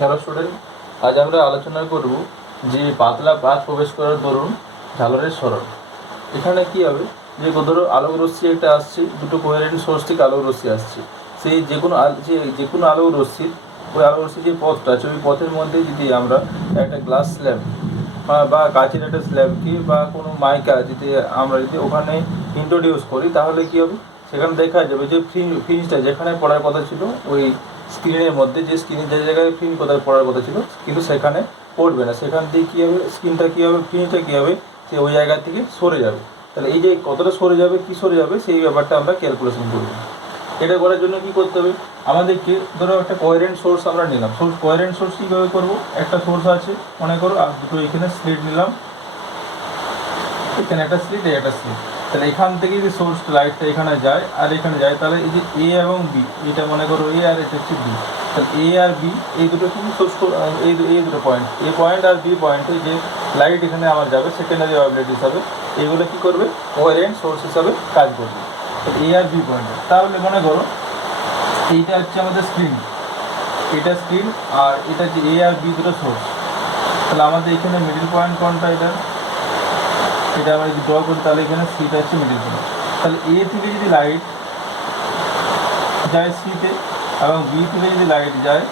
Hello student, আজ আমরা আলোচনা করব যে পাতলা পাত প্রবেশ করার দরুন ঝালরের সরণ। এখানে কি হবে, যে ধরো আলোক রশ্মি একটা আসছে, দুটো কোহেরেন্ট সোর্স থেকে আলোক রশ্মি আসছে, সেই যে কোনো আলোক রশ্মির ওই আলোক রশ্মির যে পথটা আছে ওই পথের মধ্যে যদি আমরা একটা গ্লাস স্ল্যাব বা কাচের একটা স্ল্যাবকে বা কোনো মাইকা যদি আমরা ওখানে ইন্ট্রোডিউস করি, তাহলে কি হবে, সেখানে দেখা যাবে যে ফিনিশটা যেখানে পড়ার কথা ছিল ওই স্ক্রিনের মধ্যে, যে স্ক্রিনের যে জায়গায় ফিন কোথায় পড়ার কথা ছিল কিন্তু সেখানে পড়বে না, সেখান থেকে কী হবে, স্ক্রিনটা কী হবে, ফিনিশটা কী হবে, সে ওই জায়গা থেকে সরে যাবে। তাহলে এই যে কতটা সরে যাবে, কী সরে যাবে, সেই ব্যাপারটা আমরা ক্যালকুলেশন করব। এটা করার জন্য কী করতে হবে, আমাদেরকে ধরো একটা কোহেরেন্ট সোর্স আমরা নিলাম। কোহেরেন্ট সোর্স কীভাবে করবো, একটা সোর্স আছে মনে করো, আর দুটো এখানে স্লিট নিলাম, এখানে একটা স্লিট, একটা স্লিট। তাহলে এখান থেকে যদি সোর্স লাইটটা এখানে যায় আর এখানে যায়, তাহলে এই যে এ এবং বি, এটা মনে করো এ আর এটা হচ্ছে বি, তাহলে এ আর বি এই দুটো কিন্তু সোর্স, এই দুটো পয়েন্ট, এ পয়েন্ট আর বি পয়েন্টে যে লাইট এখানে আমার যাবে সেকেন্ডারি ওয়েভলেট হিসাবে, এইগুলো কী করবে, কোহেরেন্ট সোর্স হিসাবে কাজ করবে। তাহলে এ আর বি পয়েন্টে, তাহলে মনে করো এইটা হচ্ছে আমাদের স্ক্রিন, এটা স্ক্রিন, আর এটা যে এ আর বি দুটো সোর্স। তাহলে আমাদের এখানে মিডিল পয়েন্ট কোনটা, এটা আমরা যদি ড্র করি তাহলে এখানে সিটা হচ্ছে মিডিল পয়েন্ট। তাহলে এ থেকে যদি লাইট যায় সিতে এবং বি থেকে যদি লাইট যায়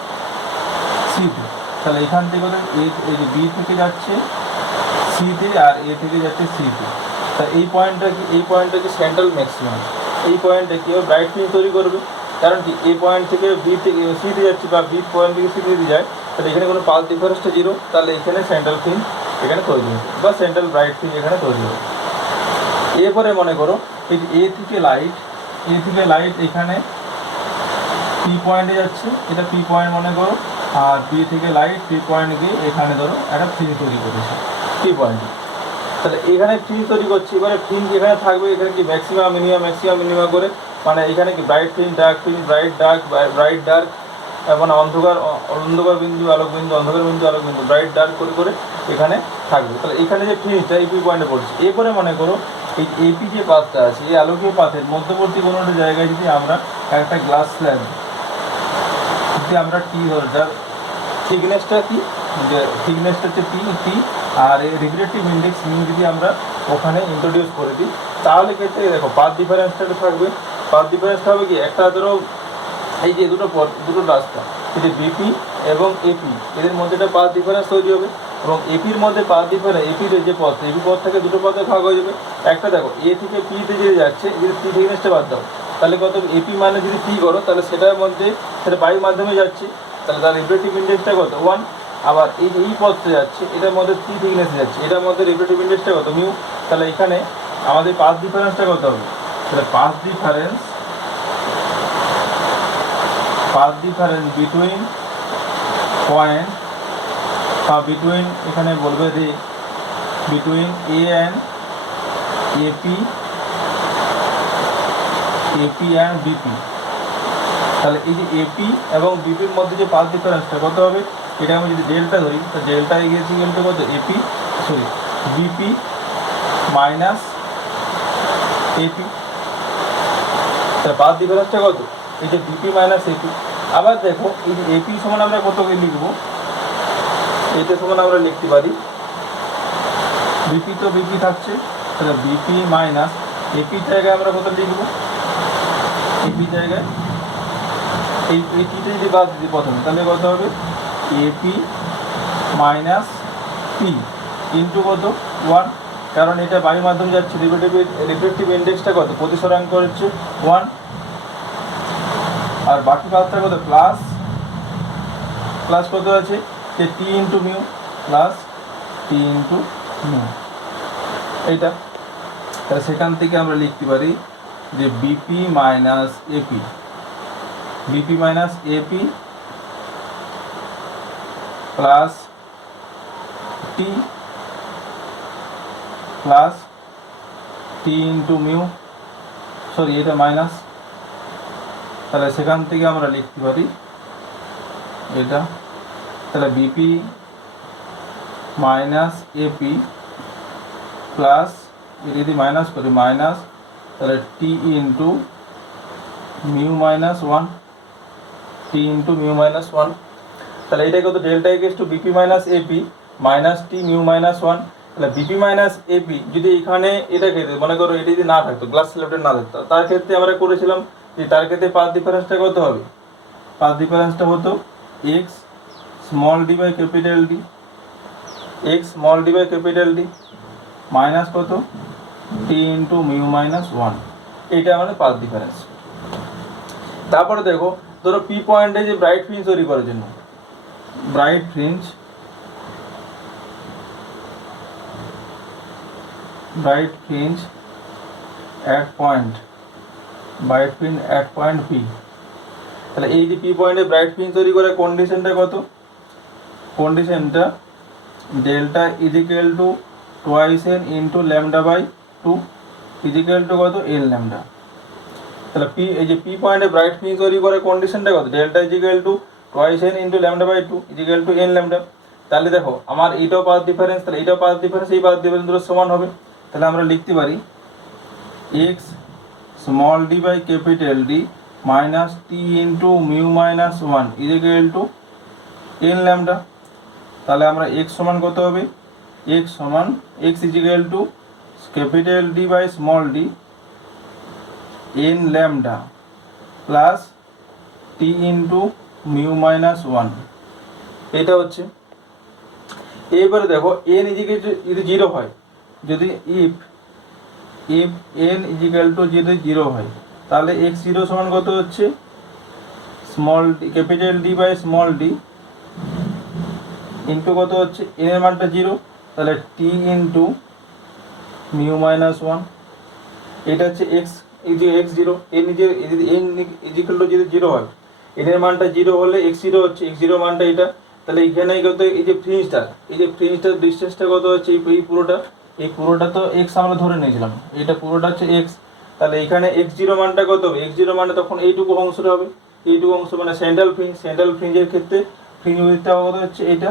সিতে, তাহলে এখান থেকে এই যে বি থেকে যাচ্ছে সিতে আর এ থেকে যাচ্ছে সিতে। তা এই পয়েন্টটা কি সেন্ট্রাল ম্যাক্সিমাম। এই পয়েন্টটা কি হবে, ব্রাইট ফিল্ম তৈরি করবে। কারণ কি, এই পয়েন্ট থেকে বি থেকে সিতে যাচ্ছে বা বি পয়েন্ট থেকে সিতে যদি যায়, তাহলে এখানে কোনো পালস ডিফারেন্সটা জিরো, তাহলে এখানে সেন্ট্রাল ফিল্ম এখানে তৈরি হবে বা সেন্ট্রাল ব্রাইট ফিল্ম এখানে তৈরি হবে। এরপরে মনে করো এই এ থেকে লাইট এখানে পি পয়েন্টে যাচ্ছে, এটা পি পয়েন্ট মনে করো, আর বি থেকে লাইট পি পয়েন্ট গিয়ে এখানে ধরো একটা ফিল্ম তৈরি করেছে পি পয়েন্টে। তাহলে এখানে ফিল্ম তৈরি করছি, এবারে ফিল্ম যেখানে থাকবে এখানে কি ম্যাক্সিমাম মিনিমাম করে, মানে এখানে কি bright film, dark film, bright dark, মানে অন্ধকার বিন্দু আলোক বিন্দু, অন্ধকার বিন্দু আলোক বিন্দু, ব্রাইট ডার্ক করে করে এখানে থাকবে। তাহলে এখানে যে ফিনিশটা এপি পয়েন্টে পড়ছে। এরপরে মনে করো এই এপি যে পাথটা আছে, এই আলোকীয় পাথের মধ্যবর্তী কোনো একটা জায়গায় যদি আমরা একটা গ্লাস স্ল্যাব যদি আমরা টি ধরে, যার থিকনেসটা কি, যে থিকনেসটা হচ্ছে টি আর এই রিফ্লেকটিভ ইন্ডেক্স নিয়ে যদি আমরা ওখানে ইন্ট্রোডিউস করে দিই, তাহলে ক্ষেত্রে দেখো পাথ ডিফারেন্সটা থাকবে। পাথ ডিফারেন্সটা হবে কি, একটা ধরো এই যে দুটো রাস্তা, এই যে বিপি এবং এপি, এদের মধ্যে একটা পাথ ডিফারেন্স তৈরি হবে, এবং এপির মধ্যে পাথ ডিফারেন্স, এপির যে পথ, এপি পথ থেকে দুটো পথে ভাগ হয়ে যাবে। একটা দেখো এ থেকে পিতে যদি যাচ্ছে, যদি পি থিকনেসটা বাদ দাও, তাহলে কত, এপি মানে যদি পি করো তাহলে সেটার মধ্যে সেটা বায়ুর মাধ্যমে যাচ্ছে, তাহলে তার রিফ্লেকটিভ ইন্ডেক্সটা কত, 1। আবার এই পথটা যাচ্ছে, এটার মধ্যে পি থিকনেস যাচ্ছে, এটার মধ্যে রিফ্লেকটিভ ইন্ডেক্সটা কত, মিউ। তাহলে এখানে আমাদের পাথ ডিফারেন্সটা কত হবে, তাহলে পাথ ডিফারেন্স বিটুইন পয়েন্ট বা বিটুইন, এখানে বলবে রে, between A and AP and BP. তাহলে এই যে এপি এবং বিপির মধ্যে যে পাথ ডিফারেন্সটা কত হবে, এটা আমি যদি ডেল্টা ধরি, তো ডেল্টা গিয়েছি কিন্তু কত, বিপি মাইনাস এপি। তাহলে পাথ ডিফারেন্সটা কত, এই যে বিপি মাইনাস এপি। আবার দেখো এই যে এপি সমান আমরা কতকে লিখবো, এটা সমান আমরা লিখতে পারি, বিপি তো বিপি থাকছে, তাহলে বিপি মাইনাস এপির জায়গায় আমরা কত লিখবো, এপির জায়গায় এই টিটা যদি বাদ দিই প্রথমে, তাহলে কত হবে, এপি মাইনাস পি ইন্টু কত, 1, কারণ এটা বায়ুর মাধ্যমে যাচ্ছে, রিফ্লেকটিভ ইন্ডেক্সটা কত, প্রতিসরাঙ্ক হচ্ছে 1, আর বাকি পাথটা কত, প্লাস কত আছে, যে টি ইন্টু মিউ, প্লাস টি ইন্টু মিউ এইটা। তাহলে সেখান থেকে আমরা লিখতে পারি যে বিপি মাইনাস এপি প্লাস টি ইন্টু মিউ, সরি এটা মাইনাস, তাহলে সেখান থেকে আমরা লিখতে পারি এটা, তাহলে বিপি মাইনাস এপি প্লাস, এটা যদি মাইনাস করি মাইনাস, তাহলে টি ইন্টু মিউ মাইনাস 1, তাহলে এটা কত delta equals to BP minus AP minus T mu minus one. তাহলে বিপি মাইনাস এপি যদি এখানে এটাকে মনে করো এটা যদি না থাকতো, গ্লাস স্ল্যাবটা না থাকতো, তার ক্ষেত্রে আমরা করেছিলাম যে তার ক্ষেত্রে পাথ ডিফারেন্সটা কত হবে, পাথ ডিফারেন্সটা হতো x small D by capital D, x small D by capital D minus কত T into mu minus one. এইটা আমাদের পাথ ডিফারেন্স। তারপরে দেখো ধরো পি পয়েন্টে যে ব্রাইট ফ্রিঞ্জ তৈরি করার জন্য, bright fringe at point, bright fringe at point P. তাহলে এই যে পি পয়েন্টে ব্রাইট ফ্রিঞ্জ তৈরি করে কন্ডিশনটা কত, কন্ডিশনটা delta is equal to twice n into lambda by two is equal to কত এন ল্যামডা। তাহলে পি এই যে পি পয়েন্টে ব্রাইট ফ্রিঞ্জ তৈরি করে কন্ডিশনটা কত, delta is equal to twice n into lambda by two is equal to n lambda. তাহলে দেখো আমার এইটাও পাথ ডিফারেন্স, তাহলে এইটাও পাথ ডিফারেন্স, এই পাথ ডিফারেন্স দুটো সমান হবে। তাহলে আমরা লিখতে পারি x small D by capital D minus T into mu minus one is equal to n lambda. তাহলে আমরা এক্স সমান কত হবে, এক্স সমান x is equal to capital D by small D N lambda plus T into mu minus one. এটা হচ্ছে। এবারে দেখো এন ইজিক্যাল টু যদি জিরো হয়, যদি ইফ এন ইজিক্যাল টু যদি জিরো হয়, তাহলে এক্স জিরো সমান কত হচ্ছে small D capital D by small D into কত হচ্ছে এন এর মানটা জিরো, তাহলে T into mu minus one. এটা হচ্ছে এক্স, এই যে এক্স জিরো, এন যদি এন ইজিক্যাল টু যদি জিরো হয়, এন এর মানটা জিরো হলে এক্স জিরো হচ্ছে, এক্স জিরো মানটা এটা। তাহলে এখানে কত এই যে ফ্রিঞ্জটার ডিস্টেন্সটা কত হচ্ছে এই পুরোটা তো এক্স আমরা ধরে নিয়েছিলাম, এটা পুরোটা হচ্ছে এক্স। তাহলে এখানে এক্স জিরো মানটা কত হবে, এক্স জিরো মানটা তখন এইটুকু অংশটা হবে, এইটুকু অংশ মানে সেন্ট্রাল ফ্রিঞ্জের ক্ষেত্রে ফ্রিঞ্জ উইথটা কত হচ্ছে এইটা,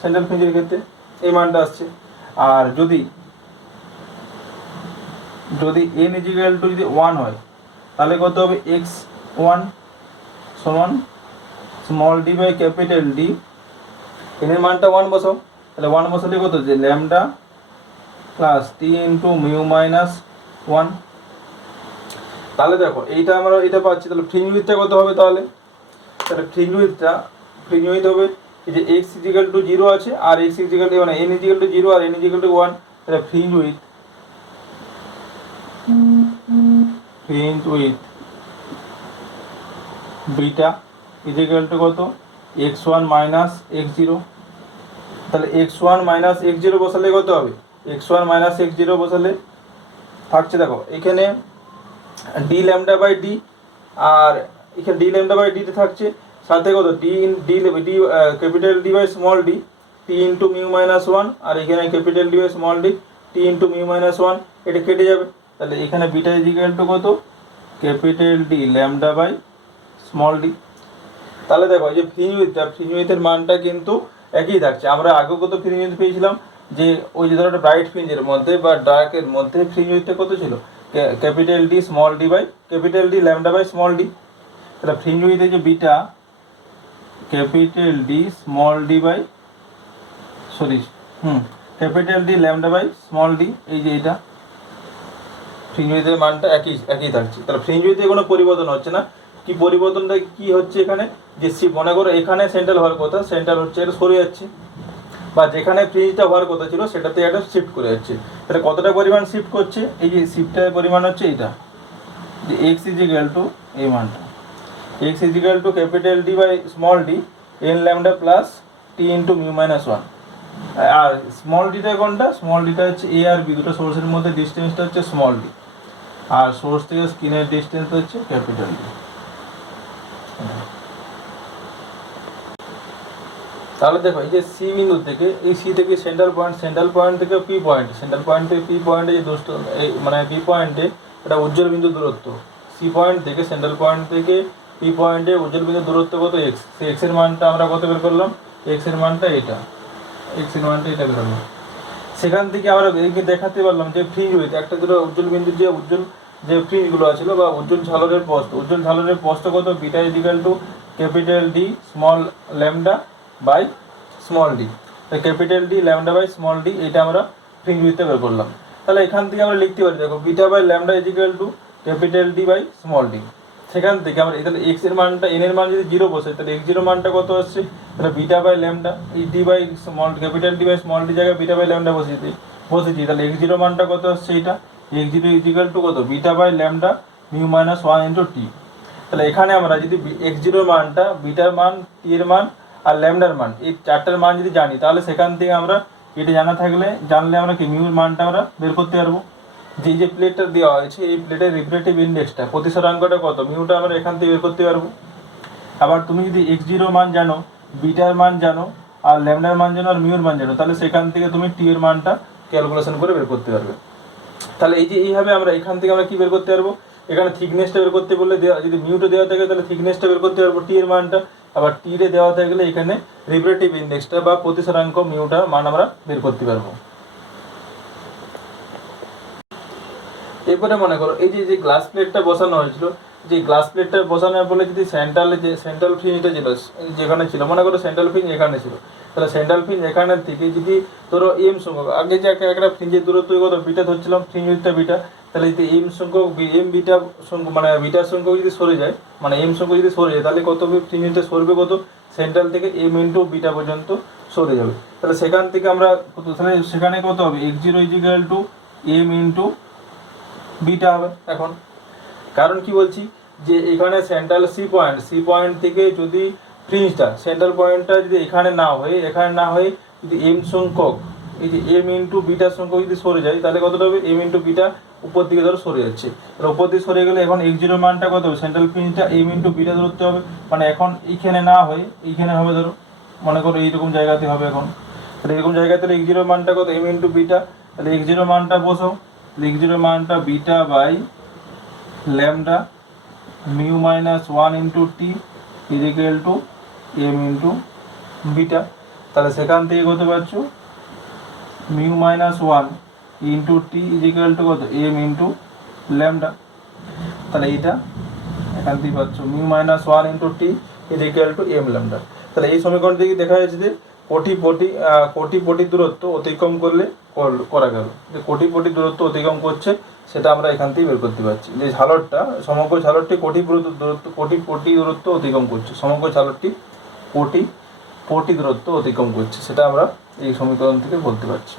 সেন্ট্রাল ফ্রিঞ্জের ক্ষেত্রে এই মানটা আসছে। আর যদি এন ইজিক্যাল টু যদি ওয়ান হয়, তাহলে কত হবে এক্স ওয়ান সমান small D by capital D, N এর মানটা ওয়ান বসাও, তাহলে ওয়ান বসালে কত যে ল্যামডা প্লাস টি ইন্টু মিউ মাইনাস ওয়ান। তাহলে দেখো এইটা আমরা এটা পাচ্ছি। তাহলে ফ্রিঞ্জ উইথটা কত হবে, তাহলে ফ্রিঞ্জ উইথ হবে এই যে এক্স ইজিক্যাল টু জিরো আছে আর এক্স ইজিক্যাল টু মানে এন ইজিক্যাল টু জিরো আর এন ইজিক্যাল টু ওয়ান। তাহলে fringe width beta equal to কত x one minus x zero. তাহলে x one minus x zero বসালে কত হবে, x one minus x zero বসালে থাকছে দেখো এখানে ডি ল্যামডা বাই ডি, আর এখানে ডি ল্যামডা বাই ডিতে থাকছে সাথে কত D capital D by small D T into mu minus one, আর এখানে capital D by small D T into mu minus one, এটা কেটে যাবে। তাহলে এখানে বিটা ইজিক্যাল টু কত capital D lambda by small D. তাহলে দেখো এই যে ফ্রিঞ্জ উইথের মানটা কিন্তু একই থাকছে। আমরা আগেও কত ফ্রিঞ্জ উইথ পেয়েছিলাম যে ওই যে ধরো একটা ব্রাইট ফ্রিঞ্জের মধ্যে বা ডার্কের মধ্যে ফ্রিঞ্জ উইথটা কত ছিল, capital D small D by capital D lambda by small D. তাহলে ফ্রিঞ্জ উইথে যে beta capital D small D by capital D lambda by small D, এই যে এটা ফ্রিঞ্জ উইথের মানটা একই থাকছে। তাহলে ফ্রিঞ্জ উইথে কোনো পরিবর্তন হচ্ছে না। কি পরিবর্তনটা কি হচ্ছে এখানে, যে মনে করো এখানে সেন্ট্রাল হওয়ার কথা, সেন্ট্রাল হচ্ছে এটা সরে যাচ্ছে, বা যেখানে ফ্রিজটা হওয়ার কথা ছিল সেটাতে একটা শিফট করে যাচ্ছে। তাহলে কতটা পরিমাণ শিফট করছে, এই যে শিফটের পরিমাণ হচ্ছে এইটা, যে এক্স ইজিক্যাল টু এই মানটা, x equal to capital D by small D N lambda plus T into mu minus one. আর স্মল ডিটা কোনটা, স্মল ডিটা হচ্ছে এ আর বি দুটো সোর্সের মধ্যে ডিস্টেন্সটা হচ্ছে স্মল ডি, আর সোর্স থেকে স্ক্রিনের ডিস্টেন্স হচ্ছে ক্যাপিটাল ডি। তাহলে দেখো এই যে সি বিন্দু থেকে, এই সি থেকে সেন্ট্রাল পয়েন্ট থেকে পি পয়েন্টে যে মানে পি পয়েন্টে এটা উজ্জ্বল বিন্দু দূরত্ব, সি পয়েন্ট থেকে সেন্ট্রাল পয়েন্ট থেকে পি পয়েন্টে উজ্জ্বল বিন্দু দূরত্ব কত এক্স, সেই এক্স এর মানটা আমরা কত বের করলাম, এক্স এর মানটা এটা বের করলাম। সেখান থেকে আমরা এদিকে দেখাতে পারলাম যে ফ্রিঞ্জ উইথ একটা দুটো উজ্জ্বল বিন্দুর যে ফ্রিঞ্জগুলো ছিল বা উজ্জ্বল ঝালরের পোস্ট কত, beta equal to capital D small lambda by small D, capital D lambda by small D, এটা আমরা ফ্রিঞ্জ উইথটা বের করলাম। তাহলে এখান থেকে আমরা লিখতে পারি, দেখো beta by lambda is equal to capital D by small D. সেখান থেকে আমরা তাহলে এক্স এর মানটা, এন এর মান যদি 0 বসে, তাহলে x0 মানটা কত আসছে, তাহলে বিটা বাই ল্যামডা, এই D by small capital D by small d জায়গায় বিটা বাই ল্যামডা বসেছি, তাহলে x0 মানটা কত আসছে, এটা x0 ইজ ইকুয়াল টু কত, beta by lambda mu minus 1 into t. তাহলে এখানে আমরা যদি x0 মানটা, বিটার মান, টি এর মান আর ল্যামডার মান, এই চারটার মান যদি জানি, তাহলে সেখান থেকে আমরা এটা জানলে আমরা কি মিউর মানটা আমরা বের করতে পারবো। যে প্লেটটা দেওয়া হয়েছে এই প্লেটের রিফ্রেক্টিভ ইন্ডেক্সটা, প্রতিসরাঙ্কটা কত, মিউটা আমরা এখান থেকে বের করতে পারবো। আবার তুমি যদি x0 মান জানো, বিটার মান জানো আর ল্যামডার মান জানো আর মিউর মান জানো, তাহলে সেখান থেকে তুমি টি এর মানটা ক্যালকুলেশন করে বের করতে পারবে। তাহলে এইভাবে আমরা এখান থেকে আমরা কি বের করতে পারবো, এখানে থিকনেসটা বের করতে বললে যদি মিউটা দেওয়া থাকে তাহলে থিকনেসটা বের করতে পারবো টি এর মানটা, আবার টি রে দেওয়া থাকলে এখানে রিফ্রেক্টিভ ইন্ডেক্সটা বা প্রতিসরাঙ্ক মিউটার মান আমরা বের করতে পারবো। এরপরে মনে করো এই যে গ্লাস প্লেটটা বসানো হয়েছিল, যে গ্লাস প্লেটটা বসানোর ফলে যদি সেন্ট্রাল ফ্রিঞ্জটা যেখানে ছিল, মনে করো সেন্ট্রাল ফ্রিঞ্জ এখানে ছিল, তাহলে সেন্ট্রাল ফ্রিঞ্জ এখানের থেকে যদি ধরো এম সংখ্যক, আগে যে একটা ফ্রিঞ্জের দূরত্ব কত বিটা ধরছিলাম, ফ্রিঞ্জ উইথটা বিটা, তাহলে যদি এম সংখ্যক বিটা সংখ্যক মানে বিটার সংখ্যক যদি সরে যায়, মানে এম সংখ্যক যদি সরে যায়, তাহলে কত ফ্রিঞ্জ উইথটা সরবে কত, সেন্ট্রাল থেকে এম ইন্টু বিটা পর্যন্ত সরে যাবে। তাহলে সেখান থেকে আমরা তাহলে সেখানে কত হবে, x0 is equal to M into beta হবে। এখন কারণ কি বলছি, যে এখানে সেন্ট্রাল সি পয়েন্ট থেকে যদি ফ্রিঞ্জটা সেন্ট্রাল পয়েন্টটা যদি এখানে না হয়ে যদি এম সংখ্যক, এই যে এম ইন্টু বিটা সংখ্যক যদি সরে যায়, তাহলে কতটা হবে, এম ইন্টু বিটা উপর দিকে ধরো সরে যাচ্ছে, তাহলে উপর দিকে সরে গেলে এখন x0 মানটা কত হবে, সেন্ট্রাল ফ্রিঞ্জটা এম ইন্টু বিটা ধরতে হবে, মানে এখন এইখানে না হয়ে এইখানে হবে, ধরো মনে করো এইরকম জায়গাতে হবে এখন, তাহলে এরকম জায়গাতে x0 মানটা কত, এম ইন্টু বিটা, তাহলে x0 মানটা বসাও, x0 মানটা beta by lambda mu minus 1 into T is equal to M into beta. তাহলে সেখান থেকে কত পাচ্ছ, mu minus 1 into T is equal to কত, এম ইন্টু ল্যামডা। তাহলে এইটা এখান থেকে পাচ্ছ mu minus 1 into T is equal to M lambda. তাহলে এই সমীকরণ থেকে দেখা যাচ্ছে যে কোটি দূরত্ব অতিক্রম করলে করা গেল, যে কোটি দূরত্ব অতিক্রম করছে সেটা আমরা এখান থেকে বের করতে পারছি, যে ঝালরটা সমগ্র ঝালরটি কোটি দূরত্ব অতিক্রম করছে, সমগ্র ঝালরটি কোটি দূরত্ব অতিক্রম করছে, সেটা আমরা এই সমীকরণ থেকে বলতে পারছি।